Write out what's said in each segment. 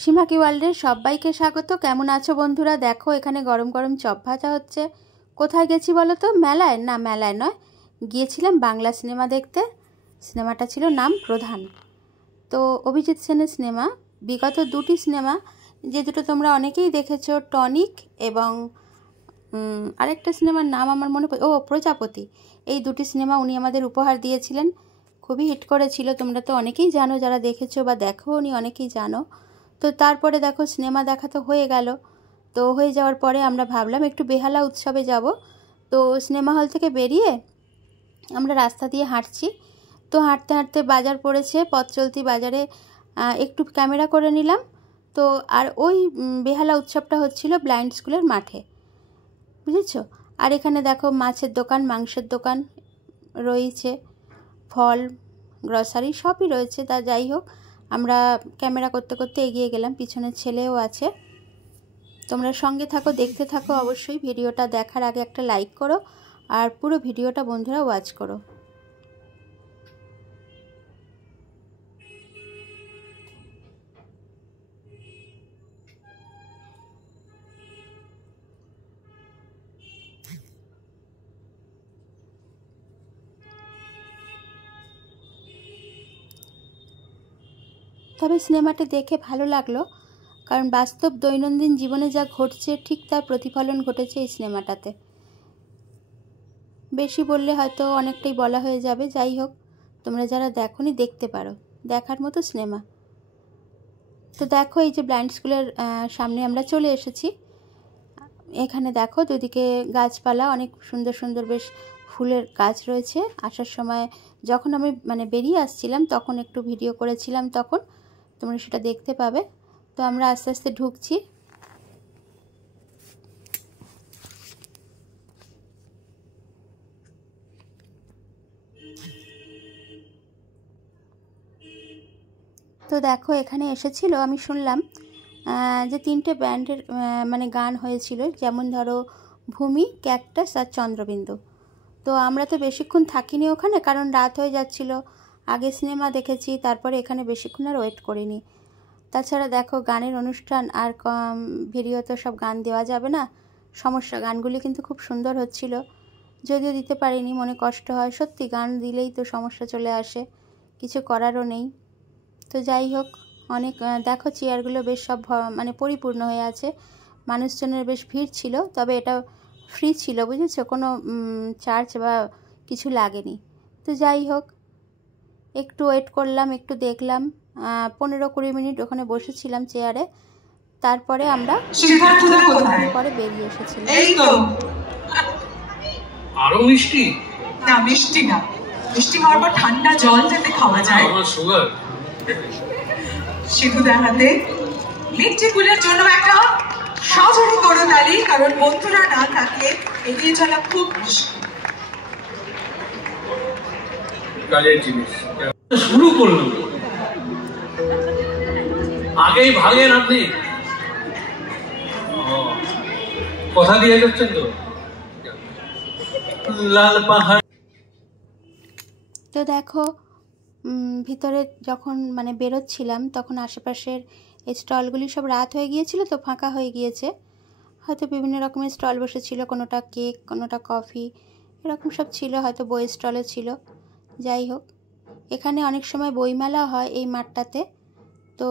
সীমাকি ওয়ার্ল্ডের সবাইকে স্বাগত। কেমন আছো বন্ধুরা? দেখো এখানে গরম গরম চপ ভাজা হচ্ছে। কোথায় গেছি বলো তো? মেলায়? না, মেলায় নয়, গিয়েছিলাম বাংলা সিনেমা দেখতে। সিনেমাটা ছিল নাম প্রধান। তো অভিজিৎ সেনের সিনেমা। বিগত দুটি সিনেমা, যে দুটো তোমরা অনেকেই দেখেছো, টনিক এবং আরেকটা সিনেমার নাম আমার মনে ও প্রজাপতি। এই দুটি সিনেমা উনি আমাদের উপহার দিয়েছিলেন। খুবই হিট করেছিল, তোমরা তো অনেকেই জানো, যারা দেখেছো বা দেখো উনি অনেকেই জানো। তো তারপরে দেখো সিনেমা দেখা তো হয়ে গেল। তো হয়ে যাওয়ার পরে আমরা ভাবলাম একটু বেহালা উৎসবে যাব। তো সিনেমা হল থেকে বেরিয়ে আমরা রাস্তা দিয়ে হাঁটছি। তো হাঁটতে হাঁটতে বাজার পড়েছে, পথ চলতি বাজারে একটু ক্যামেরা করে নিলাম। তো আর ওই বেহালা উৎসবটা হচ্ছিল ব্লাইন্ড স্কুলের মাঠে, বুঝেছো? আর এখানে দেখো মাছের দোকান, মাংসের দোকান রয়েছে, ফল, গ্রসারি সবই রয়েছে। তা যাই হোক, আমরা ক্যামেরা করতে করতে এগিয়ে গেলাম, পিছনে ছেলেও আছে। তোমরা সঙ্গে থাকো, দেখতে থাকো। অবশ্যই ভিডিওটা দেখার আগে একটা লাইক করো, আর পুরো ভিডিওটা বন্ধুরা ওয়াচ করো। তবে সিনেমাটা দেখে ভালো লাগলো, কারণ বাস্তব দৈনন্দিন জীবনে যা ঘটছে ঠিক তার প্রতিফলন ঘটেছে এই সিনেমাটাতে। বেশি বললে হয়তো অনেকটাই বলা হয়ে যাবে। যাই হোক, তোমরা যারা দেখোনি দেখতে পারো, দেখার মতো সিনেমা। তো দেখো এই যে ব্লাইন্ড স্কুলের সামনে আমরা চলে এসেছি। এখানে দেখো দুদিকে গাছপালা, অনেক সুন্দর সুন্দর বেশ ফুলের গাছ রয়েছে। আসার সময় যখন আমি বেরিয়ে আসছিলাম তখন একটু ভিডিও করেছিলাম, তখন তোমরা সেটা দেখতে পাবে। তো আমরা আস্তে আস্তে ঢুকছি। তো দেখো এখানে এসেছিল, আমি শুনলাম যে 3টে ব্যান্ডের গান হয়েছিল, যেমন ধরো ভূমি, ক্যাকটাস আর চন্দ্রবিন্দু। তো আমরা তো বেশিক্ষণ থাকিনি ওখানে, কারণ রাত হয়ে যাচ্ছিল। আগে সিনেমা দেখেছি, তারপরে এখানে বেশিক্ষণ আর ওয়েট করিনি। তাছাড়া দেখো গানের অনুষ্ঠান, আর ভিডিও তো সব গান দেওয়া যাবে না, সমস্যা। গানগুলি কিন্তু খুব সুন্দর হচ্ছিল, যদিও দিতে পারিনি, মনে কষ্ট হয়। সত্যি গান দিলেই তো সমস্যা চলে আসে, কিছু করারও নেই। তো যাই হোক, অনেক দেখো চেয়ারগুলো বেশ সব পরিপূর্ণ হয়ে আছে, মানুষজনের বেশ ভিড় ছিল। তবে এটা ফ্রি ছিল, বুঝেছো, কোনো চার্জ বা কিছু লাগেনি। তো যাই হোক, একটু ওয়েট করলাম, একটু দেখলাম, 15-20 মিনিট ওখানে বসেছিলাম চেয়ারে। তারপরে আমরা পরে বেরিয়ে এসেছিলাম। আরো মিষ্টি না, মিষ্টি না, মিষ্টি হওয়ার পর ঠান্ডা জল যাতে খাওয়া যায়। সুগার সিধু দেখাতে মিষ্টি কুলের জন্য একটা সজোরে করতালি, কারণ বন্ধুরা না থাকলে এগিয়ে চলা খুব মুশকিল। কাজের জিনিস শুরু করলাম, আগেই ভাগেন আপনি, কথা দিয়ে যাচ্ছেন তো। লাল পাহাড়। তো দেখো ভিতরে যখন বেরোচ্ছিলাম তখন আশেপাশের এই স্টলগুলি সব রাত হয়ে গিয়েছিল, তো ফাঁকা হয়ে গিয়েছে। হয়তো বিভিন্ন রকমের স্টল বসেছিল, কোনোটা কেক, কোনোটা কফি, এরকম সব ছিল, হয়তো বই স্টলও ছিল। যাই হোক, এখানে অনেক সময় বইমেলা হয় এই মাঠটাতে। তো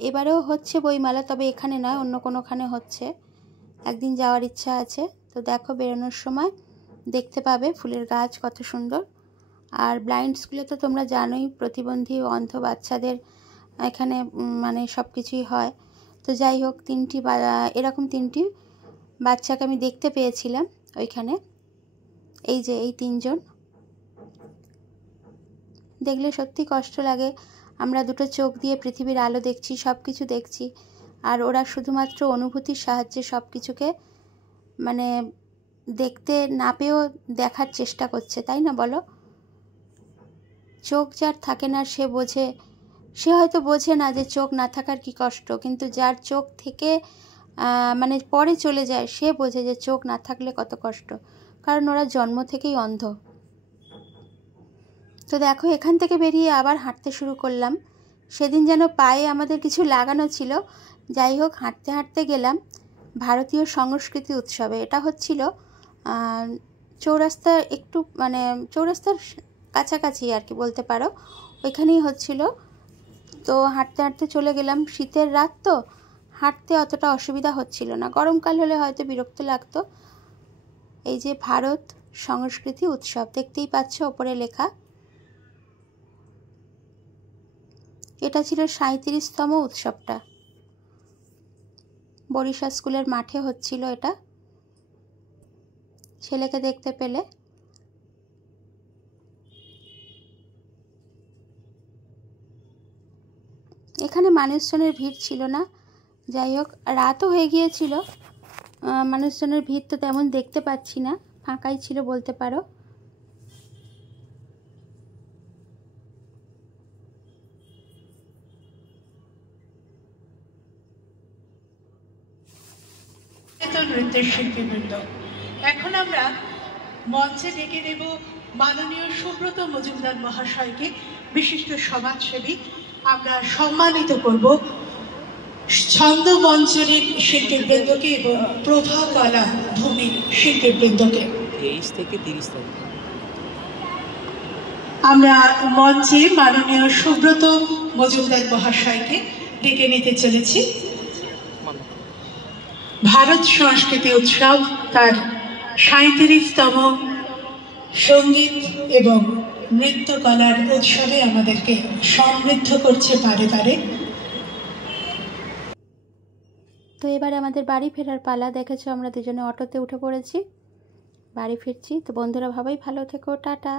এবারেও হচ্ছে বইমেলা, তবে এখানে নয়, অন্য কোনোখানে হচ্ছে। একদিন যাওয়ার ইচ্ছা আছে। তো দেখো বেরোনোর সময় দেখতে পাবে ফুলের গাছ কত সুন্দর। আর ব্লাইন্ড স্কুলে তো তোমরা জানোই, প্রতিবন্ধী অন্ধ বাচ্চাদের এখানে সব কিছুই হয়। তো যাই হোক, এরকম তিনটি বাচ্চাকে আমি দেখতে পেয়েছিলাম ওইখানে। এই যে এই 3জন, দেখলে সত্যি কষ্ট লাগে। আমরা দুটো চোখ দিয়ে পৃথিবীর আলো দেখছি, সব কিছু দেখছি, আর ওরা শুধুমাত্র অনুভূতির সাহায্যে সব কিছুকে দেখতে না পেয়েও দেখার চেষ্টা করছে, তাই না বলো? চোখ যার থাকে না সে বোঝে, সে হয়তো বোঝে না যে চোখ না থাকার কি কষ্ট, কিন্তু যার চোখ থেকে পরে চলে যায় সে বোঝে যে চোখ না থাকলে কত কষ্ট, কারণ ওরা জন্ম থেকেই অন্ধ। তো দেখো এখান থেকে বেরিয়ে আবার হাঁটতে শুরু করলাম। সেদিন যেন পায়ে আমাদের কিছু লাগানো ছিল। যাই হোক, হাঁটতে হাঁটতে গেলাম ভারতীয় সংস্কৃতি উৎসবে। এটা হচ্ছিল চৌরাস্তার একটু মানে চৌরাস্তার কাছাকাছি আর কি বলতে পারো, ওইখানেই হচ্ছিল। তো হাঁটতে হাঁটতে চলে গেলাম। শীতের রাত তো হাঁটতে অতটা অসুবিধা হচ্ছিল না, গরমকাল হলে হয়তো বিরক্ত লাগতো। এই যে ভারত সংস্কৃতি উৎসব দেখতেই পাচ্ছ ওপরে লেখা। এটা ছিল 37তম উৎসবটা। বরিশা স্কুলের মাঠে হচ্ছিল এটা। ছেলেকে দেখতে পেলে। এখানে মানুষজনের ভিড় ছিল না। যাই হোক, রাতও হয়ে গিয়েছিল, মানুষজনের ভিড় তো তেমন দেখতে পাচ্ছি না, ফাঁকাই ছিল বলতে পারো। নৃত্যের শিল্পীবৃন্দ, এখন আমরা মঞ্চে ডেকে দেব মাননীয় সুব্রত মজুমদার মহাশয়কে, বিশিষ্ট সমাজসেবী। আমরা সম্মানিত করব ছন্দ মঞ্চের শিল্পীবৃন্দকে এবং প্রভা কলা ভূমির শিল্পীবৃন্দকে। 23 থেকে 30 তারিখ আমরা মঞ্চে মাননীয় সুব্রত মজুমদার মহাশয়কে ডেকে নিতে চলেছি। ভারত সংস্কৃতি উৎসব তার 37তম সঙ্গীত এবং নৃত্যকলার উৎসবে আমাদেরকে সমৃদ্ধ করছে বারে বারে। তো এবারে আমাদের বাড়ি ফেরার পালা। দেখেছো আমরা দুজনে অটোতে উঠে পড়েছি, বাড়ি ফিরছি। তো বন্ধুরা ভাবাই ভালো থেকো, টাটা।